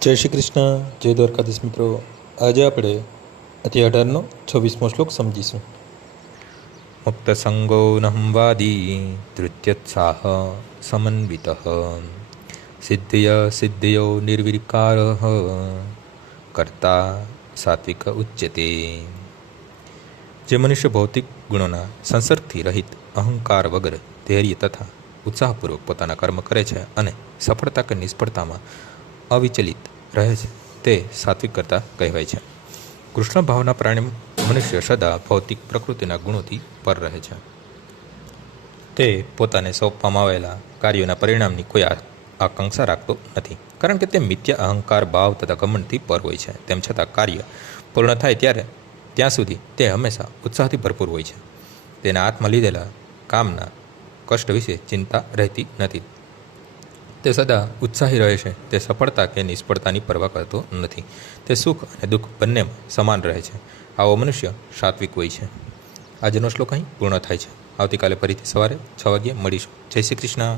જય શ્રી કૃષ્ણ, જય દ્વારકાધીશ મિત્રો. આજે આપણે અધ્યાય 18નો 26મો શ્લોક સમજીશું. મુક્ત સંગો નહંવાદી ધૃત્યત્સાહ સમન્વિત સિદ્ધય સિદ્ધયો નિર્વિકાર કર્તા સાત્વિક ઉચ્યતે. જે મનુષ્ય ભૌતિક ગુણોના સંસર્ગથી રહિત, અહંકાર વગર, ધૈર્ય તથા ઉત્સાહપૂર્વક પોતાના કર્મ કરે છે અને સફળતા કે નિષ્ફળતામાં અવિચલિત રહે છે, તે સાત્વિક કરતા કહેવાય છે. કૃષ્ણ ભાવના પ્રાણી મનુષ્ય સદા ભૌતિક પ્રકૃતિના ગુણોથી પર રહે છે. તે પોતાને સોંપવામાં આવેલા કાર્યોના પરિણામની કોઈ આકાંક્ષા રાખતો નથી, કારણ કે તે મિથ્યા અહંકાર, ભાવ તથા ઘમંડથી પર હોય છે. તેમ છતાં કાર્ય પૂર્ણ થાય ત્યાં સુધી તે હંમેશા ઉત્સાહથી ભરપૂર હોય છે. તેના હાથમાં લીધેલા કામના કષ્ટ વિશે ચિંતા રહેતી નથી. તે સદા ઉત્સાહી રહે છે. તે સફળતા કે નિષ્ફળતાની પરવા કરતો નથી. તે સુખ અને દુઃખ બંનેમાં સમાન રહે છે. આવો મનુષ્ય સાત્વિક હોય છે. આજનો શ્લોક અહીં પૂર્ણ થાય છે. આવતીકાલે ફરીથી સવારે 6 વાગ્યે મળીશું. જય શ્રી કૃષ્ણ.